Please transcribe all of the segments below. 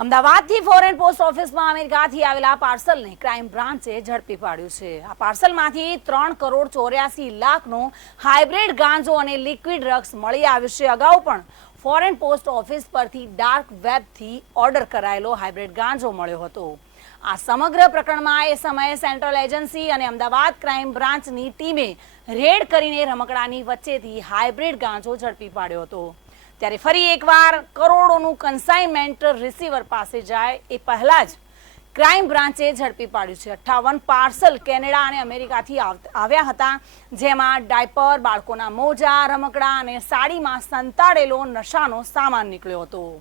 અમદાવાદથી foreign post ઓફિસમાં અમેરિકાથી આવેલા પાર્સલને ક્રાઇમ બ્રાન્ચે ઝડપી પાડ્યું છે। આ પાર્સલમાંથી 3,84,00,000નો હાઇબ્રિડ ગાંજો અને લિક્વિડ ડ્રગ્સ મળી આવ્યું છે। અગાઉ પણ ફોરેન પોસ્ટ ઓફિસ પરથી ડાર્ક વેબથી ઓર્ડર કરાયેલો હાઇબ્રિડ ગાંજો મળ્યો હતો। આ સમગ્ર પ્રકરણમાં એ સમયે સેન્ટ્રલ એજન્સી અને અમદાવાદ ક્રાઇમ બ્રાન્ચની ટીમે રેડ કરીને રમકડાની વચ્ચેથી હાઇબ્રિડ ગાંજો ઝડપી પાડ્યો હતો। ત્યારે ફરી એકવાર કરોડોનું કન્સાઇનમેન્ટ રિસીવર પાસે જાય એ પહેલા જ ક્રાઇમ બ્રાન્ચે ઝડપી પાડ્યું છે। 58 પાર્સલ કેનેડા અને અમેરિકાથી આવ્યા હતા, જેમાં ડાયપર, બાળકોના મોજા, રમકડા અને સાડીમાં સંતાડેલો નશાનો સામાન નીકળ્યો હતો।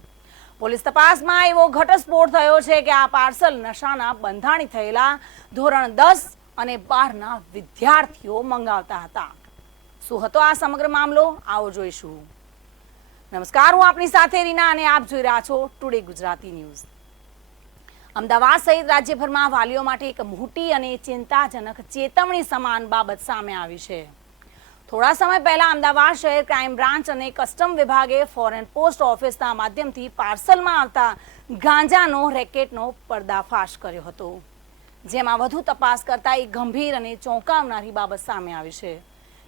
પોલીસ તપાસમાં એવો ઘટસ્ફોટ થયો છે કે આ પાર્સલ નશાના બંધાણી થયેલા ધોરણ 10 અને 12ના વિદ્યાર્થીઓ મંગાવતા હતા। શું હતો આ સમગ્ર મામલો, આવો જોઈશું। નમસ્કાર, હું આપની સાથે રીના અને આપ જોઈ રહ્યા છો ટુડે ગુજરાતી ન્યૂઝ। અમદાવાદ સહિત રાજ્યભરમાં વાલીઓ માટે એક મોટી અને ચિંતાજનક ચેતવણી સમાન બાબત સામે આવી છે। થોડા સમય પહેલા અમદાવાદ શહેર ક્રાઇમ બ્રાન્ચ અને કસ્ટમ વિભાગે ફોરેન પોસ્ટ ઓફિસના માધ્યમથી પાર્સલમાં આવતા ગાંજાનો રેકેટનો પર્દાફાશ કર્યો હતો, જેમાં વધુ તપાસ કરતા એક ગંભીર અને ચોંકાવનારી બાબત સામે આવી છે।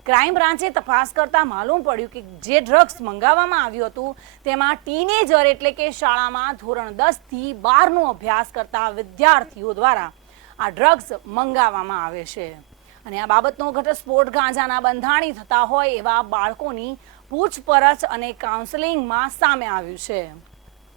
ક્રાઇમ બ્રાન્ચે તપાસ કરતા માલુમ પડ્યું કે જે ડ્રગ્સ મંગાવવામાં આવ્યું હતું તેમાં ટીનેજર એટલે કે શાળામાં ધોરણ 10 થી 12નો અભ્યાસ કરતા વિદ્યાર્થીઓ દ્વારા આ ડ્રગ્સ મંગાવવામાં આવે છે। અને આ બાબતનો ઘટસ્ફોટ ગાંજાના બંધાણી થતા હોય એવા બાળકોની પૂછપરછ અને કાઉન્સેલિંગમાં સામે આવ્યું છે।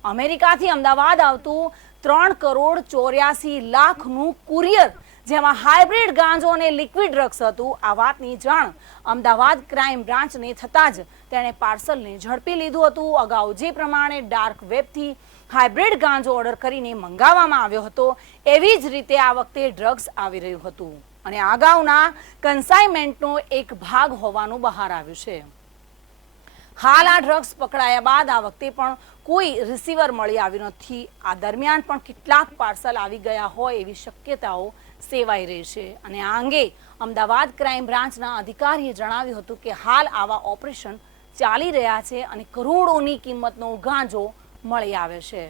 અમેરિકાથી અમદાવાદ આવતું 3,84,00,000નું કુરિયર, જેમાં હાઇબ્રિડ ગાંજો અને લિક્વિડ ડ્રગ્સ હતું, આ વાતની જાણ અમદાવાદ ક્રાઇમ બ્રાન્ચને થતાં જ તેણે પાર્સલને ઝડપી લીધું હતું। અગાઉ જે પ્રમાણે ડાર્ક વેબથી હાઇબ્રિડ ગાંજો ઓર્ડર કરીને મંગાવવામાં આવ્યો હતો, એવી જ રીતે આ વખતે ડ્રગ્સ આવી રહ્યું હતું અને અગાઉના કન્સાઇનમેન્ટનો એક ભાગ હોવાનું બહાર આવ્યું છે। હાલ આ ડ્રગ્સ પકડાયા બાદ આ વખતે પણ કોઈ રિસીવર મળી આવ્યું નથી। આ દરમિયાન પણ કેટલાક પાર્સલ આવી ગયા હોય એવી શક્યતાઓ સેવાઈ રહી છે અને આ અંગે અમદાવાદ ક્રાઇમ બ્રાન્ચના અધિકારીએ જણાવ્યું હતું કે હાલ આવા ઓપરેશન ચાલી રહ્યા છે અને કરોડોની કિંમતનો ગાંજો મળી આવે છે।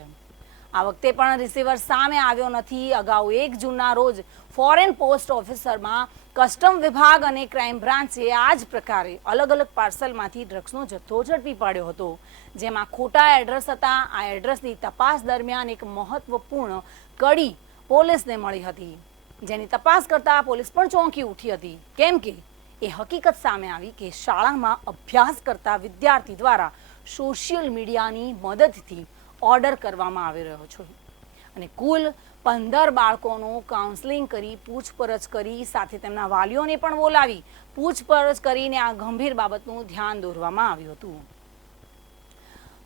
આ વખતે પણ રિસીવર સામે આવ્યો નથી। અગાઉ 1 જૂનના રોજ ફોરેન પોસ્ટ ઓફિસરમાં કસ્ટમ વિભાગ અને ક્રાઇમ બ્રાન્ચે આ જ પ્રકારે અલગ અલગ પાર્સલમાંથી ડ્રગ્સનો જથ્થો ઝડપી પાડ્યો હતો, જેમાં ખોટા એડ્રેસ હતા। આ એડ્રેસની તપાસ દરમિયાન એક મહત્વપૂર્ણ કડી પોલીસને મળી હતી, જેની તપાસ કરતા પોલીસ પણ ચોંકી ઉઠી હતી, કેમ કે એ હકીકત સામે આવી કે શાળામાં અભ્યાસ કરતા વિદ્યાર્થી દ્વારા સોશિયલ મીડિયાની મદદથી ઓર્ડર કરવામાં આવી રહ્યો છે અને કુલ 15 બાળકોનું કાઉન્સેલિંગ કરી, પૂછપરછ કરી, સાથે તેમના વાલીઓને પણ બોલાવી પૂછપરછ કરીને આ ગંભીર બાબતનું ધ્યાન દોરવામાં આવ્યું હતું।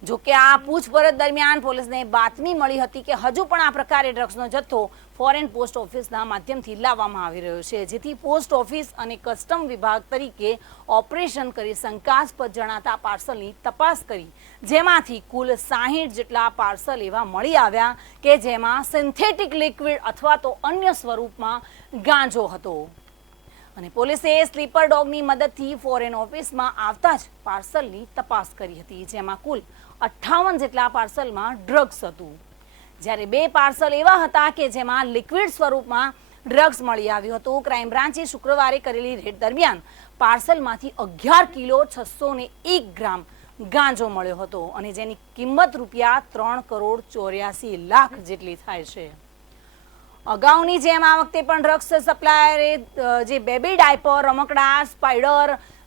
જોકે આ પૂછપરછ દરમિયાન પોલીસને બાતમી મળી હતી કે હજુ પણ આ પ્રકારે ડ્રગ્સનો જથ્થો ફોરેન પોસ્ટ ઓફિસના માધ્યમથી લાવવામાં આવી રહ્યો છે, જેથી પોસ્ટ ઓફિસ અને કસ્ટમ વિભાગ તરીકે ઓપરેશન કરી શંકાસ્પદ જણાતા પાર્સલની તપાસ કરી, જેમાંથી કુલ 60 જેટલા પાર્સલ એવા મળી આવ્યા કે જેમાં સિન્થેટિક લિક્વિડ અથવા તો અન્ય સ્વરૂપમાં ગાંજો હતો અને પોલીસે સ્લીપર ડોગની મદદથી ફોરેન ઓફિસમાં આવતા જ પાર્સલની તપાસ કરી હતી, જેમાં કુલ 58 જેટલા પાર્સલમાં ડ્રગ્સ હતું, જ્યારે 2 પાર્સલ એવા હતા કે જેમાં લિક્વિડ સ્વરૂપમાં ડ્રગ્સ મળી આવ્યું હતું। ક્રાઇમ બ્રાન્ચે શુક્રવારે કરેલી રેડ દરમિયાન પાર્સલમાંથી 11 કિલો 601 ગ્રામ ગાંજો મળ્યો હતો અને જેની કિંમત રૂપિયા 3,84,00,000 જેટલી થાય છે। અગાઉની જેમ આ વખતે પણ ડ્રગ્સ સપ્લાયરે જે બેબી ડાયપર, રમકડા,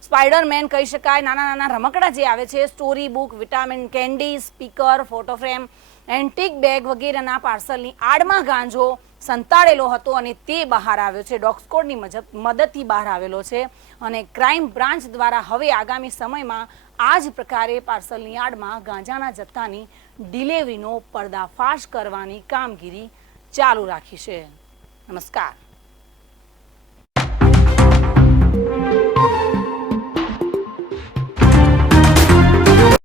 સ્પાઈડરમેન કહી શકાય, નાના નાના રમકડા જે આવે છે, story book, vitamin candy, speaker, photo frame, antique bag વગેરેના પાર્સલની આડમાં ગાંજો સંતાડેલો હતો અને તે બહાર આવ્યો છે, ડોગ સ્કોડની મદદથી બહાર આવેલો છે અને ક્રાઇમ બ્રાન્ચ દ્વારા હવે આગામી સમયમાં આ જ પ્રકારે પાર્સલની આડમાં ગાંજાના જથ્થાની ડિલિવરીનો પર્દાફાશ કરવાની કામગીરી ચાલુ રાખી છે। નમસ્કાર।